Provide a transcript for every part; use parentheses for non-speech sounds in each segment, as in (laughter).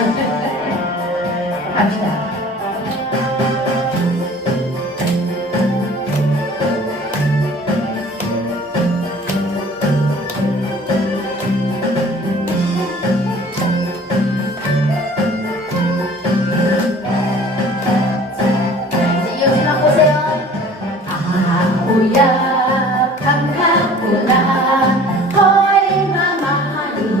(laughs) 갑시다. 보세요. 아우야 반갑구나 얼마만이냐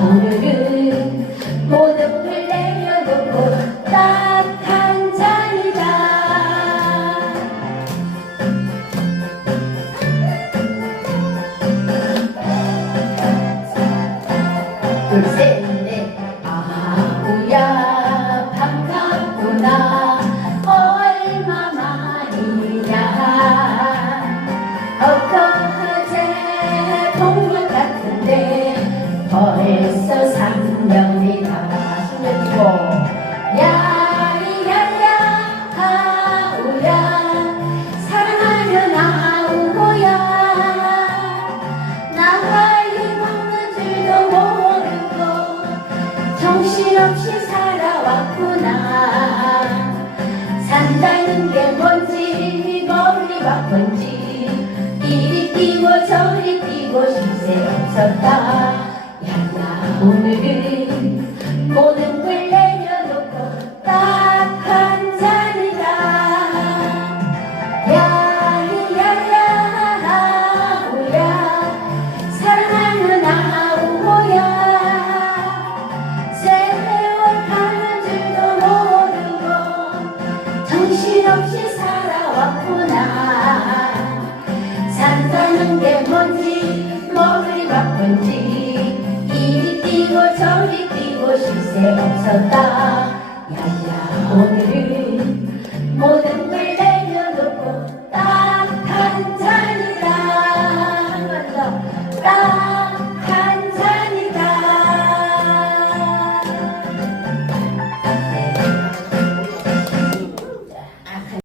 오늘은 모든 걸 내려놓고 따뜻한 잔이다 둘셋 벌써 3년이다. 10년이고 야야야 아우야 사랑하는 아우야. 나이 먹는 줄도 모르고 정신없이 살아왔구나. 산다는 게 뭔지 머리 바쁜지 이리 뛰고 저리 뛰고 쉴새 없었다 야야 오늘은 모든 걸 내려놓고 딱 한 잔이다 야야야 아우야 사랑하는 아우야 세월 가는 줄도 모르고 정신없이 살아왔구나 저리 뛰고 쉴새 없었다. 야야 오늘은